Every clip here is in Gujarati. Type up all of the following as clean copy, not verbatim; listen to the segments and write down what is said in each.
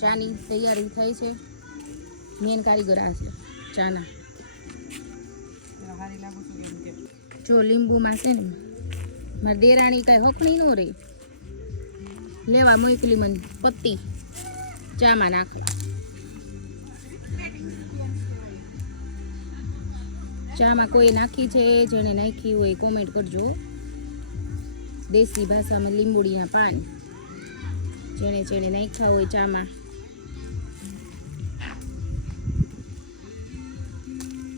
ચાની તૈયારી થાય છે. મેન કારીગર આ છે ચાના. જો લીંબુમાં છે ને મારી દેરાણી કાંઈ હકણી ન રહે, લેવા મોકલી મને પત્તી ચામાં નાખવા. ચામાં કોઈ નાખી છે, જેણે નાખી હોય કોમેન્ટ કરજો. દેશી ભાષામાં લીંબુડીના પાન જેણે નાખ્યા હોય ચામાં.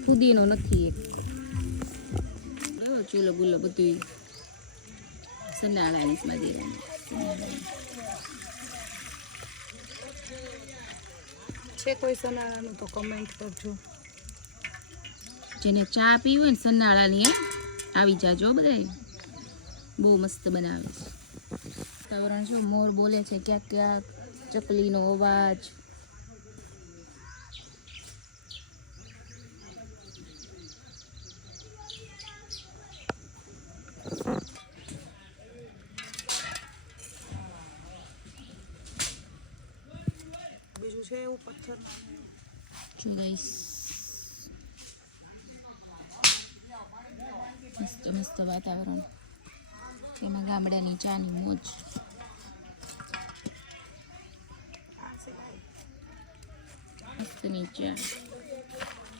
ફુદીનો નથી એક ચૂલો બુલો બધું સન્નાળાની છે. કોઈ સનાળાનું તો કમેન્ટ કરજો. જેને ચા પીવી હોય ને સન્નાળાની આવી જાજો બધા. બહુ મસ્ત બનાવે છે. વાતાવરણ શું મોર બોલે છે ક્યાંક ક્યાંક, ચકલીનો અવાજ. બીજું છે એવું પથ્થર જો ગાઈસ મસ્ત મસ્ત વાતાવરણ, તેમાં ગામડાની ચાની મોજ. મસ્તની ચા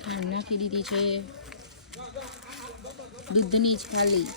ખાંડ નાખી દીધી છે, દૂધની જ ખાલી.